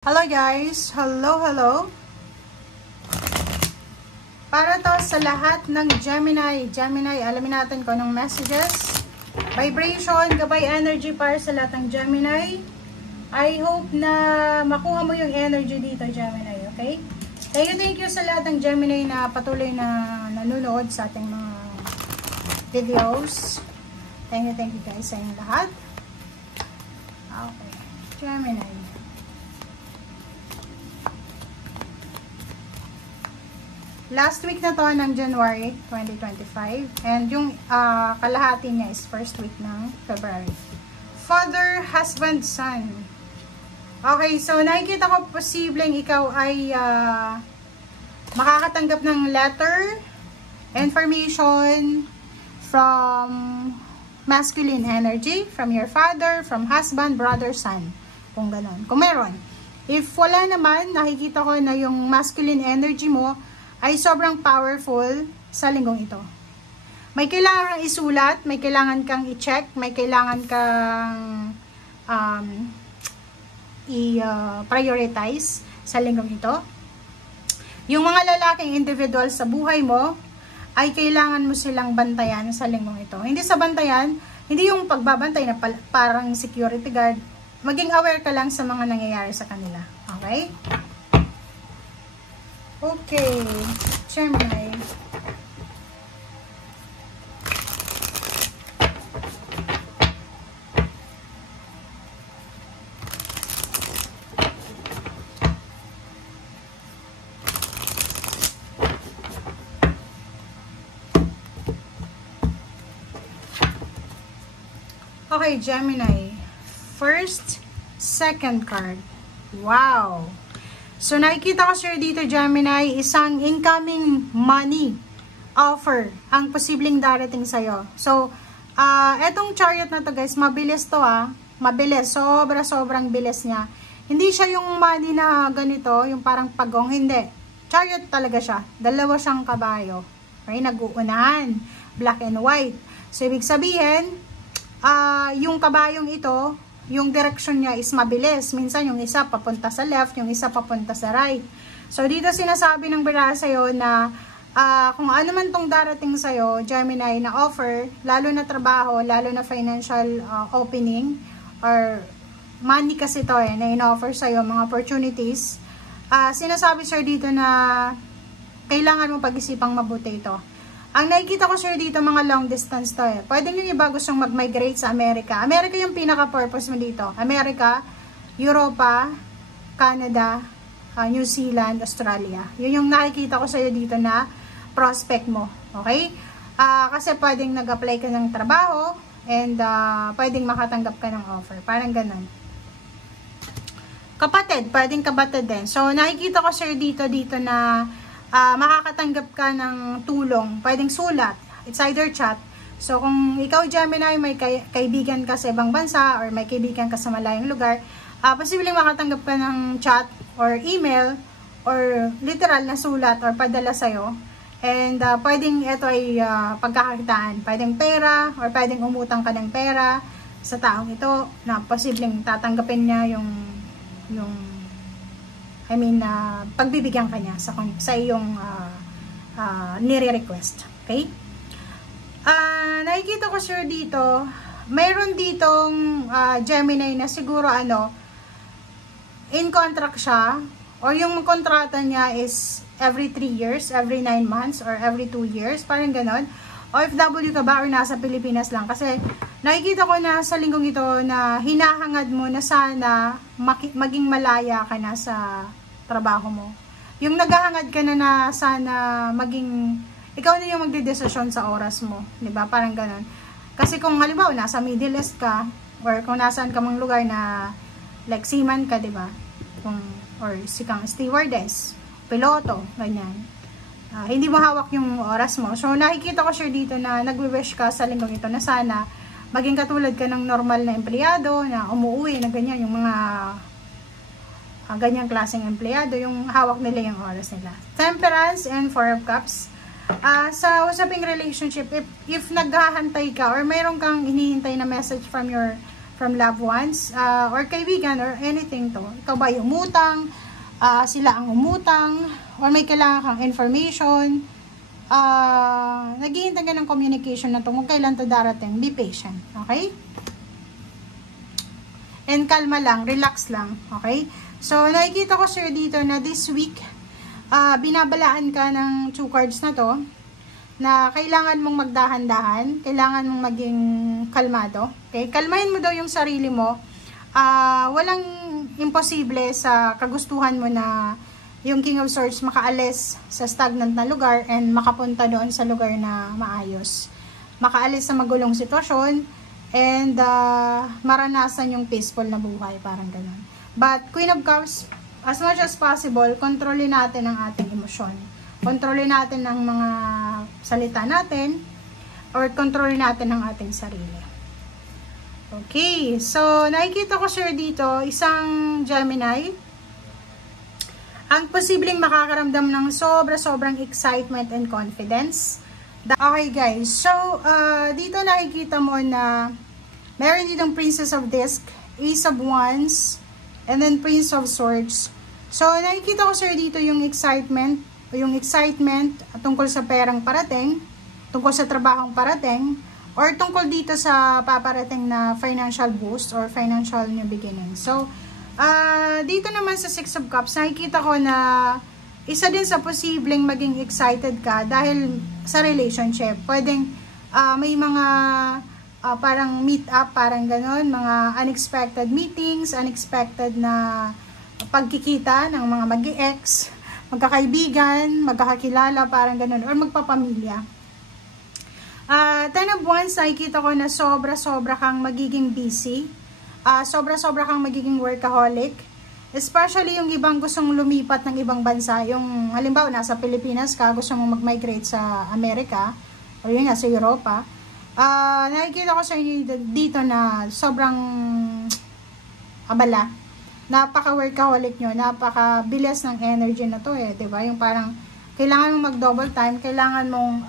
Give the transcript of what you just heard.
Hello guys! Hello! Para to sa lahat ng Gemini, alamin natin kung anong messages, vibration, gabay energy para sa lahat ng Gemini. I hope na makuha mo yung energy dito, Gemini, okay? Thank you sa lahat ng Gemini na patuloy na nanonood sa ating mga videos. Thank you guys sa inyong lahat. Okay, Gemini. Last week na to ng January 2025 and yung kalahati niya is first week ng February. Father, husband, son. Okay, so nakikita ko posibleng ikaw ay makakatanggap ng letter, information from masculine energy, from your father, from husband, brother, son. Kung ganon. Kung meron. If wala naman, nakikita ko na yung masculine energy mo ay sobrang powerful sa linggong ito. May kailangan kang isulat, may kailangan kang i-check, may kailangan kang i-prioritize sa linggong ito. Yung mga lalaking individual sa buhay mo, ay kailangan mo silang bantayan sa linggong ito. Hindi sa bantayan, hindi yung pagbabantay na parang security guard. Maging aware ka lang sa mga nangyayari sa kanila. Okay? Okay, Gemini. Okay, Gemini. First, second card. Wow! So, nakikita ko sir dito, Gemini, isang incoming money offer ang posibleng darating sa'yo. So, etong chariot na to guys, mabilis to mabilis, sobrang bilis niya. Hindi siya yung money na ganito, yung parang pagong, hindi. Chariot talaga siya. Dalawa siyang kabayo. Okay, nag-uunahan. Black and white. So, ibig sabihin, yung kabayong ito, yung direction niya is mabilis. Minsan yung isa papunta sa left, yung isa papunta sa right. So dito sinasabi ng bira sa'yo na kung ano man tong darating sa'yo, Gemini, na offer, lalo na trabaho, lalo na financial opening, or money kasi to na in-offer sa'yo, mga opportunities, sinasabi sir dito na kailangan mo pag-isipang mabuti ito. Ang nakikita ko sir dito, mga long distance to Pwede nyo iba gustong mag-migrate sa Amerika. Amerika yung pinaka-purpose mo dito. Amerika, Europa, Canada, New Zealand, Australia. Yun yung nakikita ko sa'yo dito na prospect mo. Okay? Kasi pwedeng nag-apply ka ng trabaho and pwedeng makatanggap ka ng offer. Parang ganun. Kapatid, pwedeng kapatid din. So, nakikita ko sir dito na makakatanggap ka ng tulong, pwedeng sulat, it's either chat. So kung ikaw Gemini, may kaibigan ka sa ibang bansa or may kaibigan ka sa malayong lugar, posibleng makatanggap ka ng chat or email or literal na sulat or padala sa'yo. And pwedeng ito ay pagkakakitaan, pwedeng pera or pwedeng umutang ka ng pera sa taong ito na posibleng tatanggapin niya yung pagbibigyan ka niya sa iyong nire-request. Okay? Nakikita ko sir dito, mayroon ditong Gemini na siguro in contract siya, or yung kontrata niya is every 3 years, every 9 months, or every 2 years, parang ganon. OFW ka ba or nasa Pilipinas lang? Kasi nakikita ko na sa linggong ito na hinahangad mo na sana maging malaya ka na sa trabaho mo. Yung naghahangad ka na sana maging, ikaw na yung magdedesisyon sa oras mo. Diba? Parang ganun. Kasi kung halimbawa, nasa Middle East ka, or kung nasaan ka mang lugar na, like seaman ka, diba? Or sikang stewardess, piloto, ganyan. Hindi mo hawak yung oras mo. So, nakikita ko sure dito na nagwi-wish ka sa linggong ito na sana maging katulad ka ng normal na empleyado na umuwi na ganyan, yung mga ganyang klaseng empleyado, yung hawak nila yung oras nila. Temperance and 4 of Cups. Sa usaping relationship, if naghahantay ka or mayroon kang hinihintay na message from from loved ones, or kaibigan, or anything to. Ikaw ba yung umutang, sila ang umutang, or may kailangan kang information, naghihintay ka ng communication na to, kung kailan to darating, be patient, okay? And kalma lang, relax lang, okay? So, nakikita ko sir dito na this week, binabalaan ka ng 2 cards na to, na kailangan mong magdahan-dahan, kailangan mong maging kalmado. Okay? Kalmahin mo daw yung sarili mo. Walang imposible sa kagustuhan mo na yung King of Swords makaalis sa stagnant na lugar and makapunta doon sa lugar na maayos. Makaalis sa magulong sitwasyon and maranasan yung peaceful na buhay, parang ganun. But Queen of Cups, as much as possible, kontrolin natin ang ating emosyon. Kontrolin natin ang mga salita natin or kontrolin natin ang ating sarili. Okay, so nakikita ko sir dito, isang Gemini, ang posibleng makakaramdam ng sobrang excitement and confidence. Okay guys, so dito nakikita mo na meron ditong Princess of Disc, Ace of Wands, and then Prince of Swords. So nakikita ko sir dito yung excitement tungkol sa perang parating, tungkol sa trabahong parating, or tungkol dito sa paparating na financial boost or financial new beginning. So, dito naman sa Six of Cups, nakikita ko na isa din sa posibleng maging excited ka dahil sa relationship. Pwedeng may mga parang meet up, parang ganon, mga unexpected meetings, unexpected na pagkikita ng mga mag-ex, magkakaibigan, magkakakilala, parang ganun, or magpapamilya. Ten of Wands, nakikita ko na sobra-sobra kang magiging busy, sobra-sobra kang magiging workaholic, especially yung ibang gustong lumipat ng ibang bansa, yung halimbawa nasa Pilipinas ka, gusto mong mag-migrate sa Amerika, o yun nga, sa Europa. Nakikita ko sa inyo dito na sobrang abala. Napaka-workaholic nyo, napaka-bilis ng energy na to eh, 'di ba? Yung parang kailangan mong mag-double time, kailangan mong